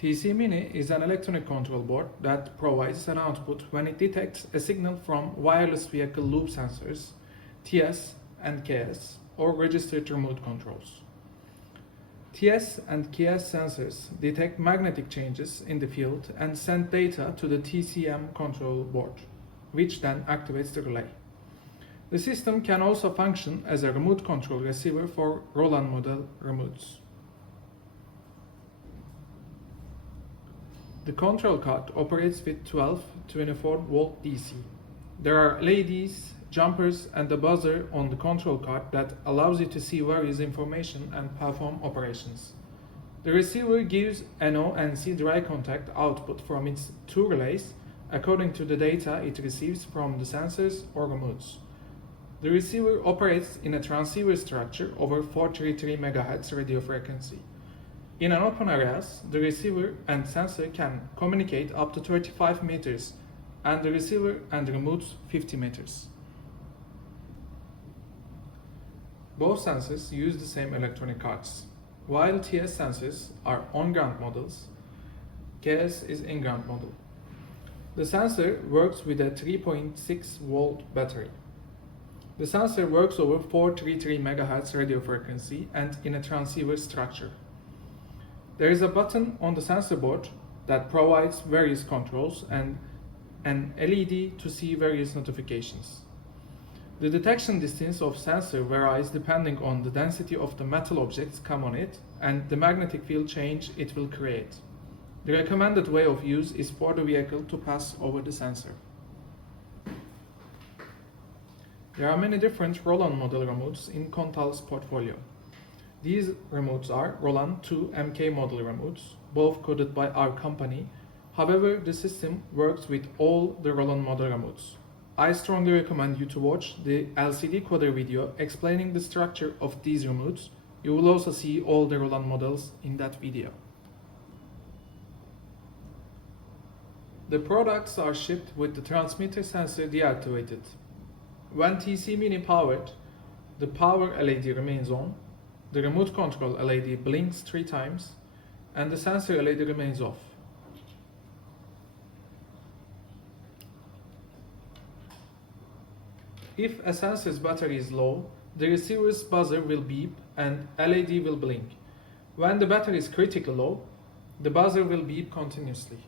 TC Mini is an electronic control board that provides an output when it detects a signal from wireless vehicle loop sensors, TS and KS, or registered remote controls. TS and KS sensors detect magnetic changes in the field and send data to the TCM control board, which then activates the relay. The system can also function as a remote control receiver for Rolan model remotes. The control card operates with 12-24 volt DC. There are LEDs, jumpers, and a buzzer on the control card that allows you to see various information and perform operations. The receiver gives NO and C dry contact output from its two relays according to the data it receives from the sensors or remotes. The receiver operates in a transceiver structure over 433 MHz radio frequency. In an open areas, the receiver and sensor can communicate up to 35 meters and the receiver and remotes 50 meters. Both sensors use the same electronic cards. While TS sensors are on-ground models, KS is in-ground model. The sensor works with a 3.6 volt battery. The sensor works over 433 MHz radio frequency and in a transceiver structure. There is a button on the sensor board that provides various controls and an LED to see various notifications. The detection distance of sensor varies depending on the density of the metal objects come on it and the magnetic field change it will create. The recommended way of use is for the vehicle to pass over the sensor. There are many different Rolan model remotes in Contal's portfolio. These remotes are Rolan 2 MK model remotes, both coded by our company. However, the system works with all the Rolan model remotes. I strongly recommend you to watch the LCD coder video explaining the structure of these remotes. You will also see all the Rolan models in that video. The products are shipped with the transmitter sensor deactivated. When TC Mini powered, the power LED remains on, the remote control LED blinks 3 times, and the sensor LED remains off. If a sensor's battery is low, the receiver's buzzer will beep and LED will blink. When the battery is critically low, the buzzer will beep continuously.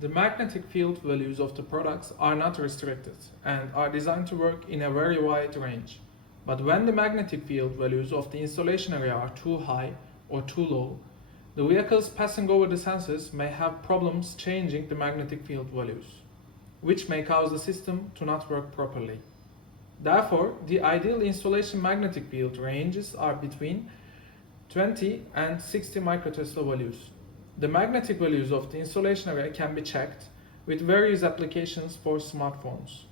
The magnetic field values of the products are not restricted and are designed to work in a very wide range. But when the magnetic field values of the installation area are too high or too low, the vehicles passing over the sensors may have problems changing the magnetic field values, which may cause the system to not work properly. Therefore, the ideal installation magnetic field ranges are between 20 and 60 microtesla values. The magnetic values of the installation area can be checked with various applications for smartphones.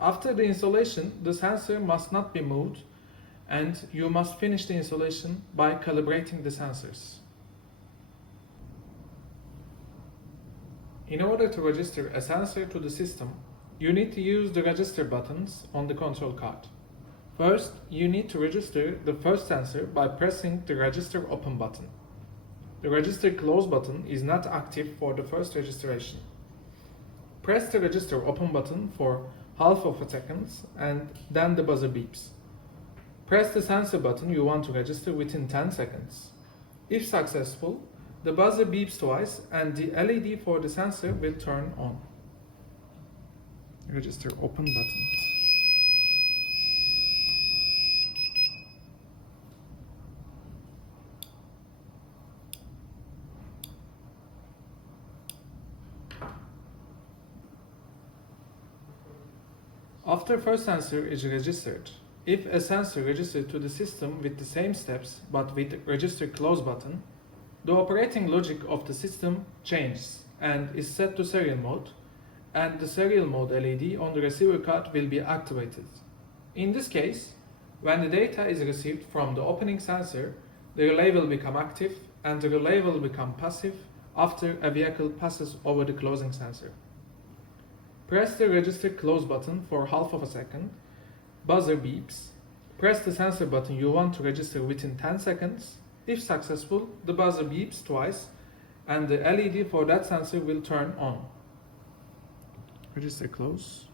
After the installation, the sensor must not be moved and you must finish the installation by calibrating the sensors. In order to register a sensor to the system, you need to use the register buttons on the control card. First, you need to register the first sensor by pressing the register open button. The register close button is not active for the first registration. Press the register open button for half of a second and then the buzzer beeps. Press the sensor button you want to register within 10 seconds. If successful, the buzzer beeps twice and the LED for the sensor will turn on. Register open button. After first sensor is registered, if a sensor registered to the system with the same steps but with register close button, the operating logic of the system changes and is set to serial mode, and the serial mode LED on the receiver card will be activated. In this case, when the data is received from the opening sensor, the relay will become active and the relay will become passive after a vehicle passes over the closing sensor. Press the register close button for half of a second, buzzer beeps, press the sensor button you want to register within 10 seconds, If successful, the buzzer beeps twice and the LED for that sensor will turn on. Register close.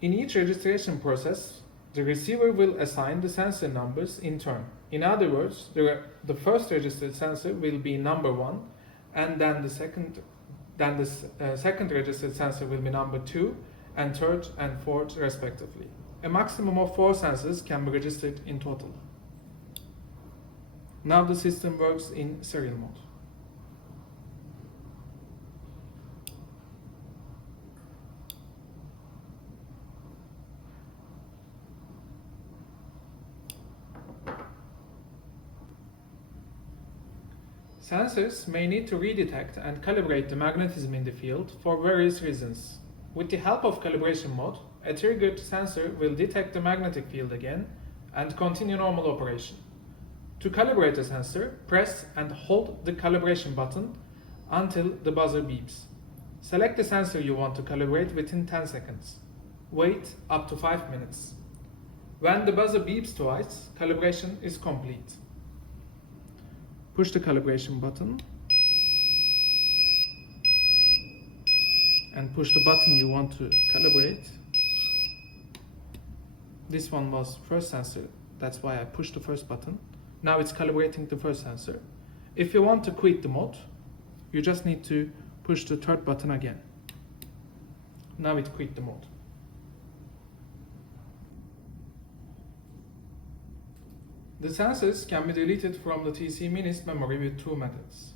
In each registration process, the receiver will assign the sensor numbers in turn. In other words, the first registered sensor will be number 1, and then the second registered sensor will be number 2, and third and fourth respectively. A maximum of 4 sensors can be registered in total. Now the system works in serial mode. Sensors may need to redetect and calibrate the magnetism in the field for various reasons. With the help of calibration mode, a triggered sensor will detect the magnetic field again and continue normal operation. To calibrate a sensor, press and hold the calibration button until the buzzer beeps. Select the sensor you want to calibrate within 10 seconds. Wait up to 5 minutes. When the buzzer beeps twice, calibration is complete. Push the calibration button and push the button you want to calibrate. This one was first sensor, that's why I pushed the first button. Now it's calibrating the first sensor. If you want to quit the mode, you just need to push the third button again. Now it quit the mode. The sensors can be deleted from the TC-Minist memory with 2 methods.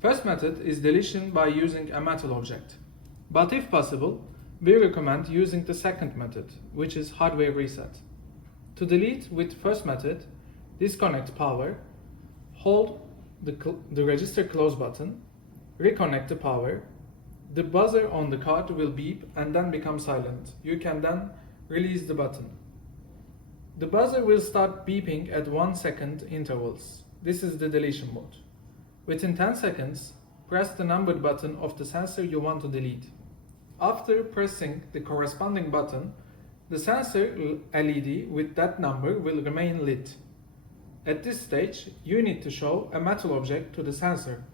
First method is deletion by using a metal object. But if possible, we recommend using the second method, which is hardware reset. To delete with first method, disconnect power, hold the register close button, reconnect the power, the buzzer on the card will beep and then become silent. You can then release the button. The buzzer will start beeping at 1 second intervals. This is the deletion mode. Within 10 seconds, press the numbered button of the sensor you want to delete. After pressing the corresponding button, the sensor LED with that number will remain lit. At this stage, you need to show a metal object to the sensor.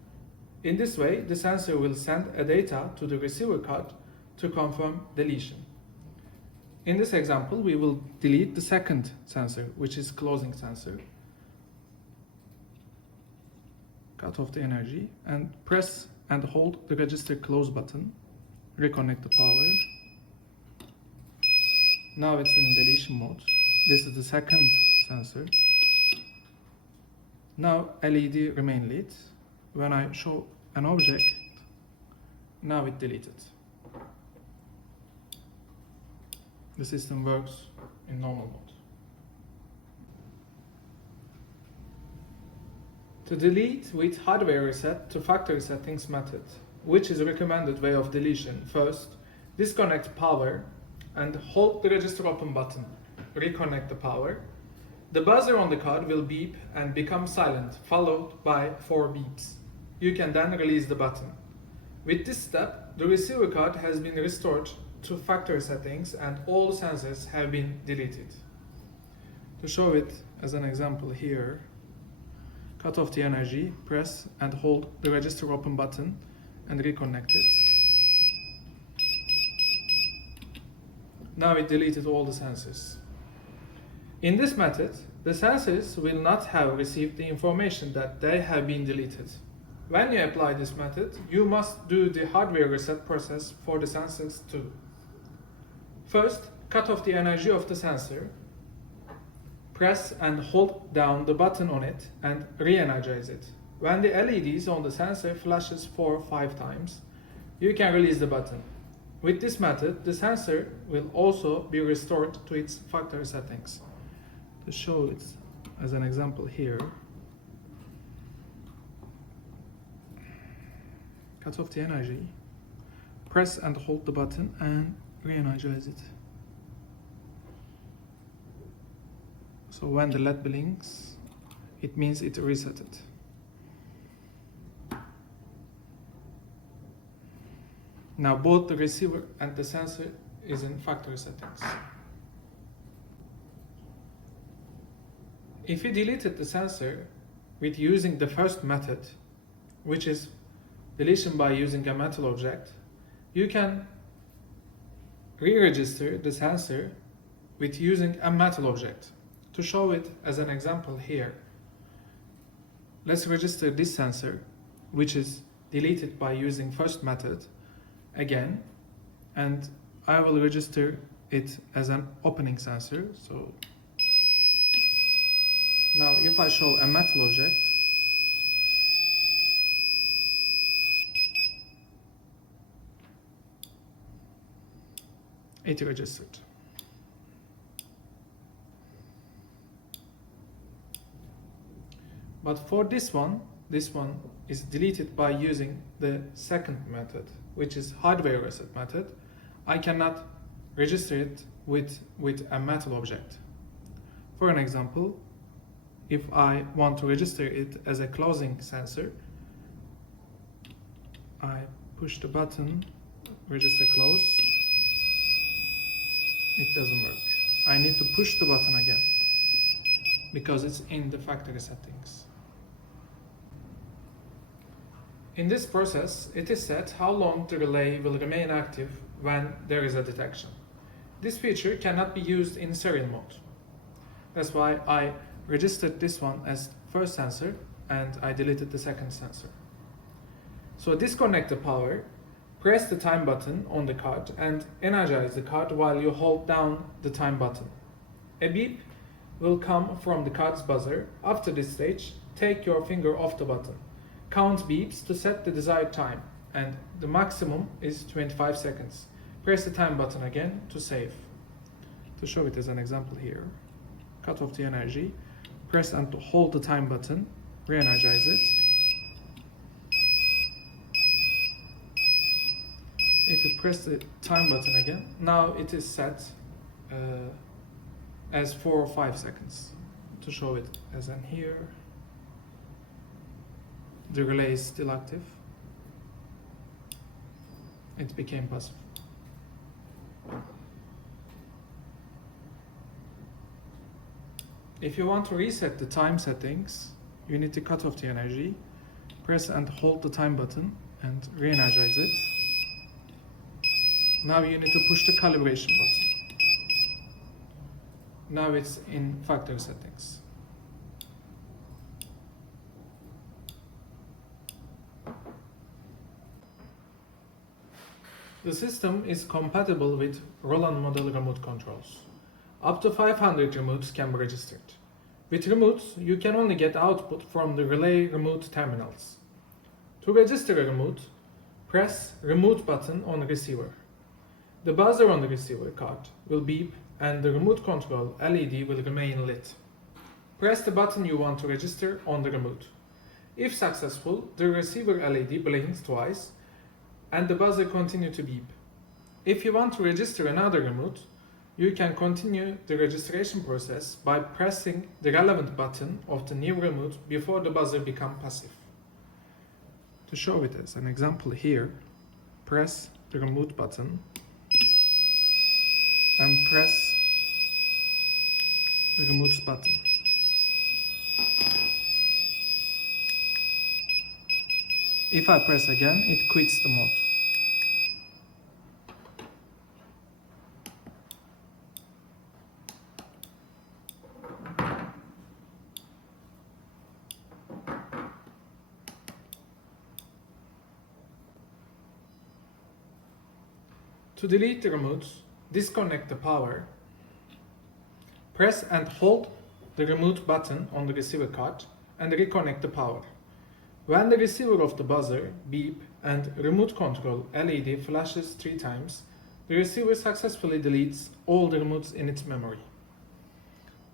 In this way, the sensor will send a data to the receiver card to confirm deletion. In this example, we will delete the second sensor, which is closing sensor. Cut off the energy and press and hold the register close button. Reconnect the power. Now it's in deletion mode. This is the second sensor. Now LED remain lit. When I show an object, now it deleted. The system works in normal mode. To delete with hardware reset to factory settings method, which is a recommended way of deletion, first, disconnect power and hold the register open button. Reconnect the power. The buzzer on the card will beep and become silent, followed by 4 beeps. You can then release the button. With this step, the receiver card has been restored to factory settings and all sensors have been deleted. To show it as an example here, cut off the energy, press and hold the register open button and reconnect it. Now it deleted all the sensors. In this method, the sensors will not have received the information that they have been deleted. When you apply this method, you must do the hardware reset process for the sensors too. First, cut off the energy of the sensor, press and hold down the button on it and re-energize it. When the LEDs on the sensor flashes 4 or 5 times, you can release the button. With this method, the sensor will also be restored to its factory settings. To show it as an example here, cut off the energy, press and hold the button and re-energize it. So when the LED blinks, it means it reset it. Now both the receiver and the sensor is in factory settings. If you deleted the sensor with using the first method, which is deletion by using a metal object, you can re-register the sensor with using a metal object. To show it as an example here, let's register this sensor, which is deleted by using first method again, and I will register it as an opening sensor. So now if I show a metal object, it registered. But for this one is deleted by using the second method, which is hardware reset method. I cannot register it with a metal object. For an example, if I want to register it as a closing sensor, I push the button, register close. It doesn't work. I need to push the button again because it's in the factory settings. In this process, it is set how long the relay will remain active when there is a detection. This feature cannot be used in serial mode. That's why I registered this one as first sensor and I deleted the second sensor. So disconnect the power, press the time button on the card and energize the card while you hold down the time button. A beep will come from the card's buzzer. After this stage, take your finger off the button. Count beeps to set the desired time, and the maximum is 25 seconds. Press the time button again to save. To show it as an example here, cut off the energy, press and hold the time button, re-energize it. If you press the time button again, now it is set as 4 or 5 seconds. To show it as in here, the relay is still active. It became passive. If you want to reset the time settings, you need to cut off the energy, press and hold the time button and re-energize it. Now you need to push the calibration button. Now it's in factory settings. The system is compatible with Rolan model remote controls. Up to 500 remotes can be registered. With remotes, you can only get output from the relay remote terminals. To register a remote, press remote button on the receiver. The buzzer on the receiver card will beep and the remote control LED will remain lit. Press the button you want to register on the remote. If successful, the receiver LED blinks twice and the buzzer continues to beep. If you want to register another remote, you can continue the registration process by pressing the relevant button of the new remote before the buzzer becomes passive. To show it as an example here, press the remote button and press the remote button. If I press again, it quits the mode. To delete the remote, disconnect the power, press and hold the remote button on the receiver card and reconnect the power. When the receiver of the buzzer, beep and remote control LED flashes 3 times, the receiver successfully deletes all the remotes in its memory.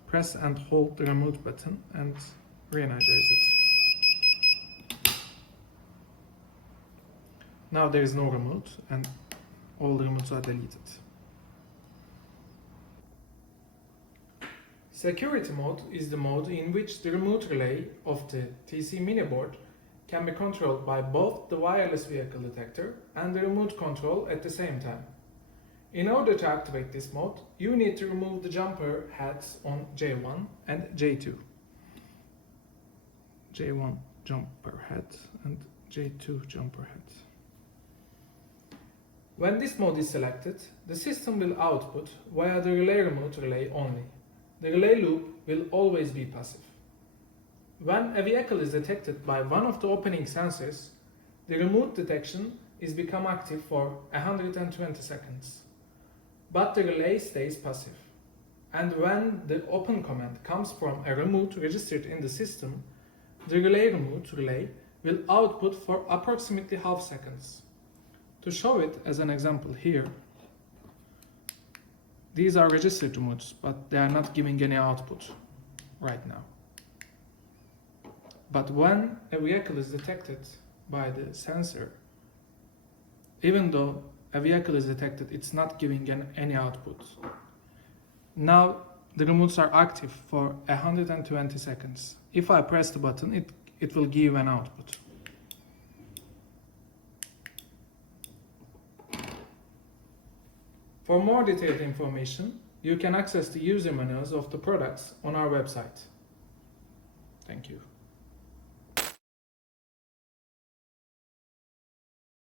Press and hold the remote button and re-energize it. Now there is no remote and all the remotes are deleted. Security mode is the mode in which the remote relay of the TC mini board can be controlled by both the wireless vehicle detector and the remote control at the same time. In order to activate this mode, you need to remove the jumper heads on J1 and J2. J1 jumper head and J2 jumper head. When this mode is selected, the system will output via the relay remote relay only. The relay loop will always be passive. When a vehicle is detected by one of the opening sensors, the remote detection is become active for 120 seconds. But the relay stays passive. And when the open command comes from a remote registered in the system, the relay remote relay will output for approximately half seconds. To show it as an example here, these are registered remotes, but they are not giving any output right now. But when a vehicle is detected by the sensor, even though a vehicle is detected, it's not giving any output. Now the remotes are active for 120 seconds. If I press the button, it will give an output. For more detailed information, you can access the user manuals of the products on our website. Thank you.